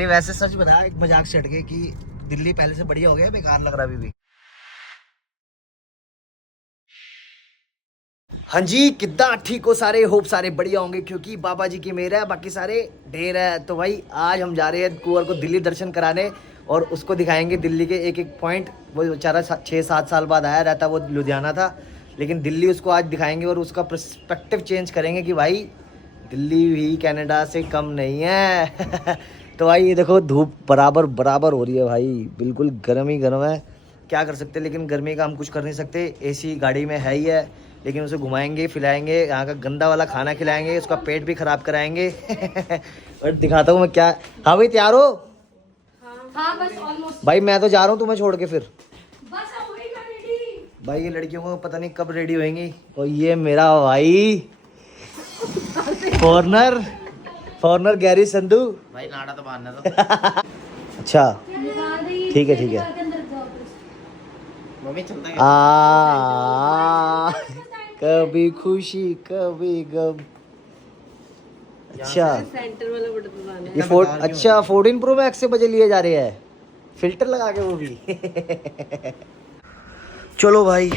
नहीं वैसे सच बता, एक मजाक से हटके कि दिल्ली पहले से बढ़िया हो गया, बेकार लग रहा अभी भी। हाँ जी, कितना ठीक हो सारे, होप सारे बढ़िया होंगे क्योंकि बाबा जी की मेहर है, बाकी सारे ढेर है। तो भाई आज हम जा रहे हैं कुंवर को दिल्ली दर्शन कराने और उसको दिखाएंगे दिल्ली के एक एक पॉइंट। वो बेचारा 6-7 साल बाद आया रहता, वो लुधियाना था, लेकिन दिल्ली उसको आज दिखाएंगे और उसका पर्सपेक्टिव चेंज करेंगे कि भाई दिल्ली भी कनाडा से कम नहीं है। तो भाई ये देखो धूप बराबर बराबर हो रही है भाई, बिल्कुल गर्म ही गर्म है। क्या कर सकते हैं, लेकिन गर्मी का हम कुछ कर नहीं सकते। एसी गाड़ी में है ही है, लेकिन उसे घुमाएंगे खिलाएंगे, यहाँ का गंदा वाला खाना खिलाएंगे, उसका पेट भी खराब कराएंगे। और दिखाता हूँ मैं क्या। हाँ भाई तैयार हो? हाँ बस ऑलमोस्ट। भाई मैं तो जा रहा हूँ तुम्हें छोड़ के फिर। बस हो गई मैं रेडी। भाई ये लड़कियों को पता नहीं कब रेडी होएंगी। और ये मेरा भाई फॉरनर गैरी संधू। भाई नाड़ा तो बांधना तो। अच्छा ठीक है ठीक है। मम्मी चलता है। कभी खुशी कभी गम। अच्छा सेंटर वाला बटन दबाना है। ये अच्छा 14 प्रो मैक्स से बजे लिए जा रहे हैं, फिल्टर लगा के वो भी। चलो भाई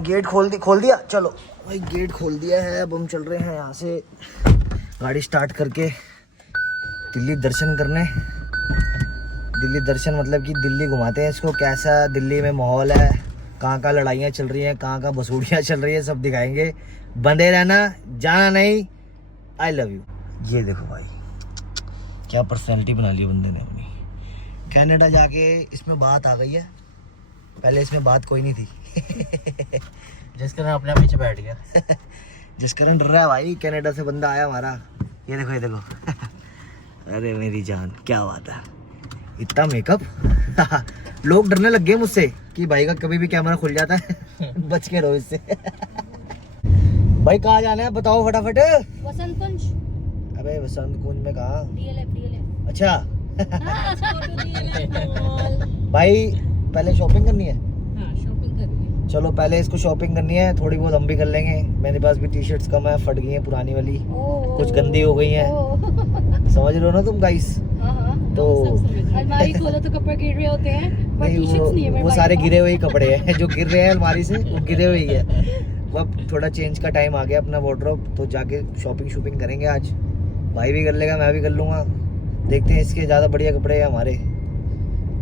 गेट खोल दिया। चलो भाई गेट खोल दिया है, अब हम चल रहे हैं यहाँ से गाड़ी स्टार्ट करके दिल्ली दर्शन करने। दिल्ली दर्शन मतलब कि दिल्ली घुमाते हैं इसको, कैसा दिल्ली में माहौल है, कहाँ कहाँ लड़ाइयाँ चल रही हैं, कहाँ कहाँ बसूड़ियाँ चल रही हैं, सब दिखाएंगे। बंदे रहना, जाना नहीं। I love you. ये देखो भाई क्या पर्सनैलिटी बना ली बंदे ने अपनी। कनाडा जाके इसमें बात आ गई है, पहले इसमें बात कोई नहीं थी। जिस कारण अपने आप पीछे बैठ गया। जिस कारण डर रहा है भाई, कनाडा से बंदा आया हमारा। ये देखो ये देखो। अरे मेरी जान क्या बात है, इतना मेकअप। लोग डरने लग गए मुझसे कि भाई का कभी भी कैमरा खुल जाता है। बच के रहो इससे। भाई कहाँ जाना है बताओ फटाफट। वसंत कुंज। अबे वसंत कुंज में कहाँ? डीएलएफ। अच्छा। हाँ, भाई पहले शॉपिंग करनी है। शॉपिंग करनी है। चलो पहले इसको शॉपिंग करनी है, थोड़ी बहुत हम भी कर लेंगे। मेरे पास भी टी शर्ट्स कम है, फट गई हैं पुरानी वाली, कुछ गंदी हो गई हैं। समझ रहे हो ना तुम गाइस? तो अलमारी खोलो तो कपड़े गिर रहे होते हैं, पर नहीं टी-शर्ट्स नहीं है मेरे वो भाई सारे के गिरे हुए ही कपड़े हैं जो गिर रहे हैं अलमारी से, वो गिरे हुए ही है। वो अब थोड़ा चेंज का टाइम आ गया अपना वार्डरोब, तो जाके शॉपिंग करेंगे आज। भाई भी कर लेगा, मैं भी कर लूँगा, देखते हैं इसके ज़्यादा बढ़िया कपड़े हैं हमारे।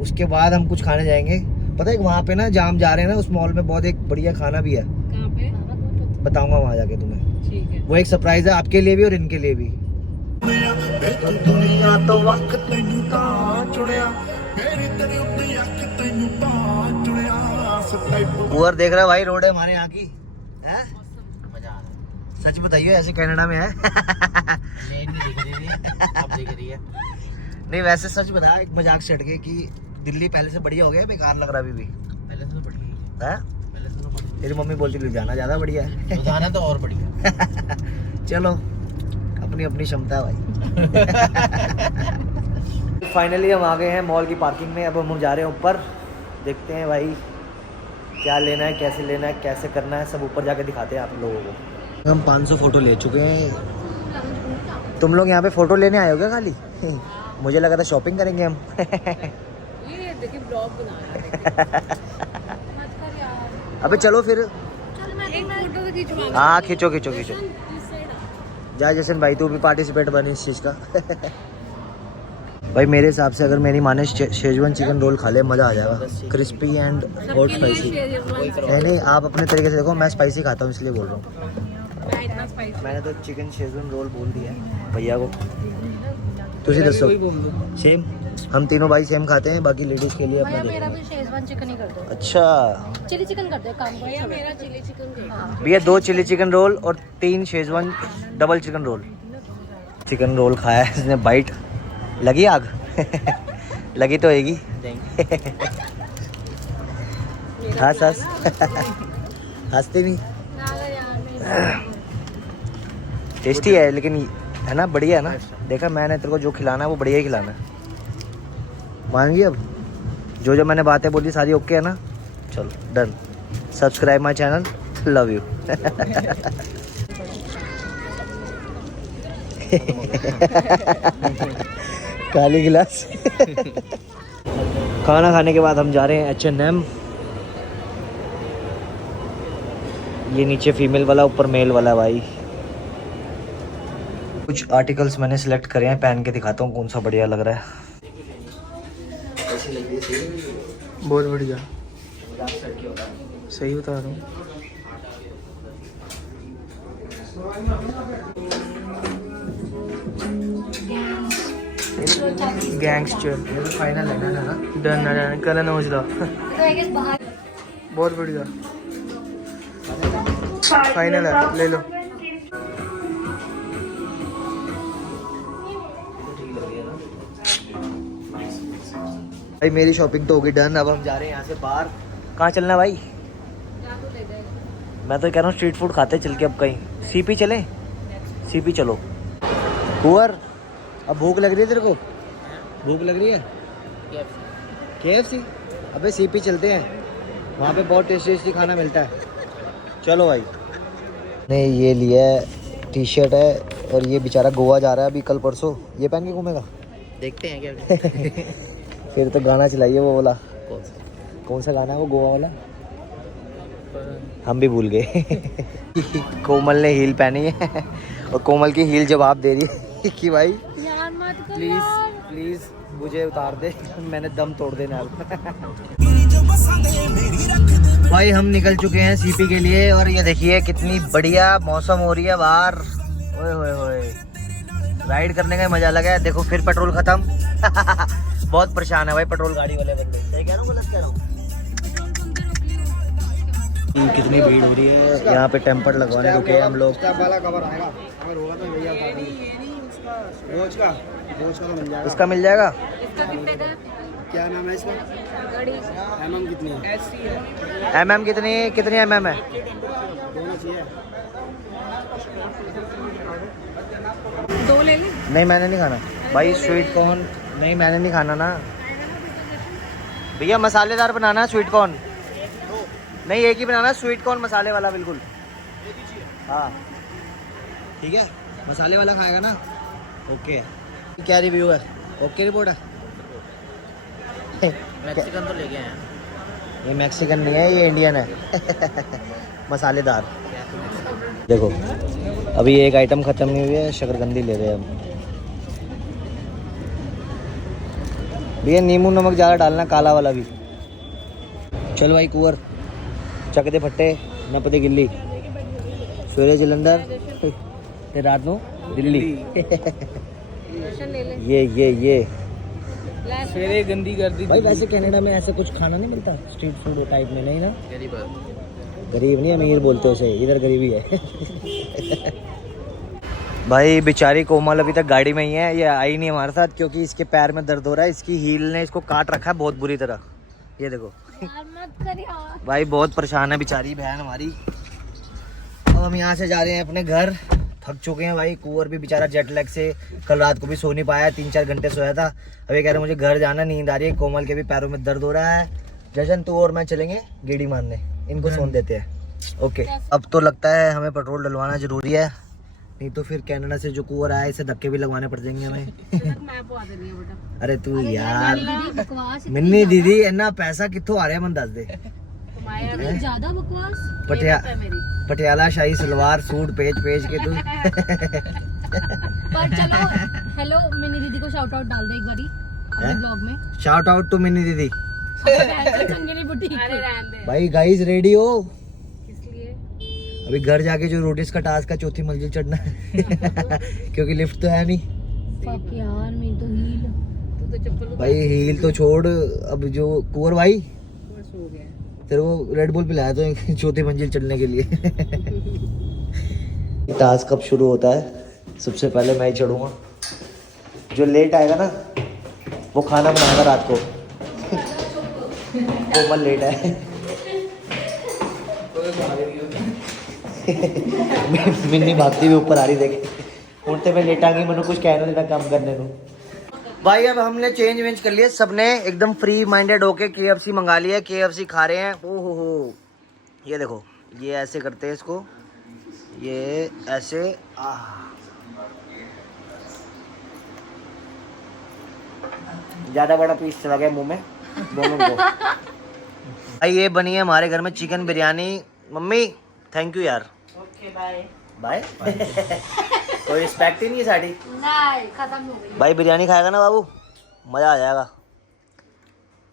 उसके बाद हम कुछ खाने जाएंगे। पता है वहाँ पे ना जहाँ हम जा रहे हैं ना उस मॉल में बहुत एक बढ़िया खाना भी है। कहाँ पे? बताऊंगा वहाँ जाके तुम्हें। ठीक है। वो एक सरप्राइज है आपके लिए भी और इनके लिए भी। तो कुंवर देख रहा है भाई, रोड है हमारे यहाँ की है? मजा आ रहा सच बताइए ऐसे कनाडा में है? है। लेन नहीं दिख रही थी, अब दिख रही है। नहीं वैसे सच बता, एक मजाक से हटके कि दिल्ली पहले से बढ़िया हो गया, बेकार लग रहा अभी भी पहले से तो बढ़िया है? पहले से तो बढ़िया। तेरी मम्मी बोलती लुधियाना ज्यादा बढ़िया है। लुधियाना तो और बढ़िया। चलो अपनी अपनी क्षमता है भाई। फाइनली हम आ गए हैं मॉल की पार्किंग में। अब हम जा रहे हैं ऊपर, देखते हैं भाई क्या लेना है, कैसे लेना है, कैसे करना है, सब ऊपर जाके दिखाते हैं आप लोगों को। हम 500 फोटो ले चुके हैं। तुम लोग यहाँ पे फोटो लेने आए हो क्या खाली? मुझे लगा था शॉपिंग करेंगे हम। ये देखिए ब्लॉग बना रहा है। अबे चलो फिर। एक फोटो तो खिंचवा। हाँ खींचो खींचो खींचो। जा जशन भाई तू भी पार्टिसिपेट बनी इस चीज़ का। भाई मेरे हिसाब से अगर मेरी माँ ने शेजवान चिकन रोल खा ले मज़ा आ जाएगा, क्रिस्पी एंड हॉट स्पाइसी। नहीं आप अपने तरीके से देखो, मैं स्पाइसी खाता हूँ इसलिए बोल रहा हूँ। मैंने तो चिकन शेजवान रोल बोल दिया है भैया को। तुझे दसो सेम, हम तीनों भाई सेम खाते हैं, बाकी लेडीज के लिए अपना मेरा देखना। भी शेजवान चिकन ही कर दो। अच्छा चिली चिकन कर दो, काम भैया मेरा चिली चिकन कर दो। भैया 2 चिली चिकन रोल और 3 Schezwan double chicken roll. Chicken roll खाया है इसने, बाइट लगी आग। लगी तो होगी। हंस हंस। हंसते नहीं। टेस्टी है लेकिन है ना, बढ़िया है ना। देखा मैंने तेरे को जो खिलाना है वो बढ़िया ही खिलाना है। मांगी अब जो मैंने बातें बोली सारी ओके है ना? चलो done. Subscribe my channel, love you. काली गिलास। खाना खाने के बाद हम जा रहे हैं H&M। ये नीचे फीमेल वाला, ऊपर मेल वाला है भाई। कुछ आर्टिकल्स मैंने सिलेक्ट करे हैं, पहन के दिखाता हूँ कौन सा बढ़िया लग रहा है। बहुत बढ़िया, सही बता रहा हूँ। गैंगस्टर फाइनल है ना? डन डन कल नौजला। बहुत बढ़िया, फाइनल है, ले लो। भाई मेरी शॉपिंग तो होगी डन। अब हम जा रहे हैं यहाँ से बाहर। कहाँ चलना है भाई? क्या तो ले जाएगा। मैं तो कह रहा हूँ स्ट्रीट फूड खाते चल के। अब कहीं सीपी चलें? सीपी चलो। कुंवर अब भूख लग रही है तेरे को? भूख लग रही है? KFC? अबे सीपी चलते हैं, वहाँ पे बहुत टेस्टी खाना मिलता है। चलो भाई। नहीं ये लिया है, टी शर्ट है, और ये बेचारा गोवा जा रहा है अभी कल परसों। ये पहन के घूमेगा? देखते हैं क्या। फिर तो गाना चलाइए वो वाला। कौन सा गाना है वो गोवा वाला? हम भी भूल गए। कोमल ने हील पहनी है और कोमल की हील जवाब दे रही है कि भाई यार मत कर प्लीज यार। प्लीज मुझे उतार दे, मैंने दम तोड़ देना। भाई हम निकल चुके हैं सीपी के लिए, और ये देखिए कितनी बढ़िया मौसम हो रही है बाहर। ओए होए होए, राइड करने का मजा लगा है। देखो फिर पेट्रोल खत्म। बहुत परेशान है भाई पेट्रोल गाड़ी वाले बंदे। सही कह रहा हूँ गलत कह रहा हूँ? कितनी भीड़ हो रही है यहाँ पे। टेम्पर लगवाने रुके हैं हम लोग। वाला कवर आएगा, अगर होगा तो भैया रोज का तो मिल जाएगा। इसका मिल जाएगा? इसका कितने का है? क्या नाम है इसका? गाड़ी MM कितनी है? MM कितनी MM है? दोनों चाहिए। दो ले ली। नहीं मैंने नहीं खाना भाई स्वीट कॉर्न। नहीं मैंने नहीं खाना ना भैया। मसालेदार बनाना है स्वीट कॉर्न। नहीं एक ही बनाना, स्वीट कॉर्न मसाले वाला बिल्कुल। हाँ ठीक है, मसाले वाला खाएगा ना? ओके। क्या रिव्यू है? ओके रिपोर्ट है। मैक्सिकन तो लेके आए हैं। ये मैक्सिकन नहीं है, ये इंडियन है। मसालेदार। देखो अभी एक आइटम ख़त्म नहीं हुई है, शकरकंदी ले रहे हैं हम। भैया नींबू नमक ज़्यादा डालना, काला वाला भी। चल भाई कुंवर ਚੱਕ ਦੇ ਫੱਟੇ ਨੱਪਦੇ ਗਿੱਲੀ ਸਵੇਰੇ ਜਲੰਧਰ ਤੇ रात ਨੂੰ दिल्ली। राशन ले ले। ये सवेरे गंदी कर दी भाई। वैसे कनाडा में ऐसे कुछ खाना नहीं मिलता स्ट्रीट फूड टाइप में? नहीं ना? गरीब नहीं, अमीर बोलते उसे, इधर गरीबी है। भाई बेचारी कोमल अभी तक गाड़ी में ही है, ये आई नहीं हमारे साथ क्योंकि इसके पैर में दर्द हो रहा है। इसकी हील ने इसको काट रखा है बहुत बुरी तरह। ये देखो यार मत कर यार। भाई बहुत परेशान है बेचारी बहन हमारी। अब हम यहाँ से जा रहे हैं अपने घर। थक चुके हैं भाई। कुंवर भी बेचारा जेट लैग से कल रात को भी सो नहीं पाया, 3-4 घंटे सोया था। अभी कह रहे मुझे घर जाना, नींद आ रही है। कोमल के भी पैरों में दर्द हो रहा है। जशन तू और मैं चलेंगे गेड़ी मारने, इनको सोने देते हैं। ओके अब तो लगता है हमें पेट्रोल डलवाना जरूरी है, नहीं तो फिर कनाडा से जो कुंवर आया इसे धक्के भी लगवाने पड़ जाएंगे हमें। मैं पवा देनी है बेटा। अरे तू यार बकवास मिन्नी दीदी इन्ना पैसा कित्थों आ रहा है मन दस दे। कमाया नहीं ज्यादा बकवास। पटियाला शाही सलवार सूट पेज के तू। पर चलो हेलो मिनी दीदी को शाउट आउट डाल दे एक बारी अपने ब्लॉग में। शाउट आउट टू मिन्नी दीदी। चंगेली बुटीक। अरे रहने दे भाई गाइस रेडी हो? इसलिए अभी घर जाके जो रोटीज का टास्क है 4थी मंजिल चढ़ना है। क्योंकि लिफ्ट तो है नहीं। फक यार मेरी तो हील। तू तो चप्पल भाई हील तो छोड़, अब जो कुंवर भाई सो गया। तेरे को रेड बुल पिलाया तो 4थी मंजिल चढ़ने के लिए। टास्क कब शुरू होता है? सबसे पहले मैं ही चढ़ूंगा। जो लेट आएगा ना वो खाना बनाएगा रात को। कोमल लेट है। मिन्नी भागती हुई ऊपर आ रही देखे हूँ तो मैं लेटांगी, मैंने कुछ कहना देना काम करने को। भाई अब हमने चेंज कर लिया सबने, एकदम फ्री माइंडेड होके KFC मंगा लिया है। KFC खा रहे हैं। ओहो हो, ये देखो ये ऐसे करते हैं इसको, ये ऐसे ज़्यादा बड़ा पीस चला गया मुंह में दोनों को। भाई ये बनी है हमारे घर में chicken biryani. Mummy thank you यार। Okay bye bye. कोई रिस्पेक्ट ही नहीं है साड़ी। नहीं, खत्म हो गई। भाई बिरयानी खाएगा ना बाबू, मज़ा आ जाएगा।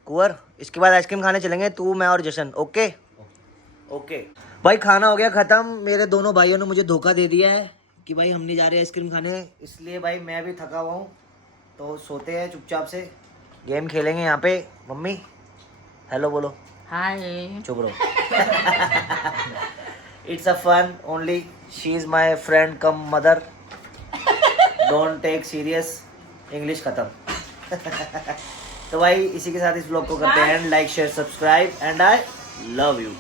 कुंवर इसके बाद आइसक्रीम खाने चलेंगे, तू मैं और जशन। ओके ओके भाई खाना हो गया ख़त्म। मेरे दोनों भाइयों ने मुझे धोखा दे दिया है कि भाई हम नहीं जा रहे आइसक्रीम खाने, इसलिए भाई मैं भी थका हुआ हूँ तो सोते हैं चुपचाप से। गेम खेलेंगे यहाँ पे। मम्मी हेलो बोलो। हाय चुप रहो। It's a fun only, she is my friend cum mother, don't take serious. English ख़त्म। तो भाई इसी के साथ इस ब्लॉग को करते हैं like share subscribe and I love you.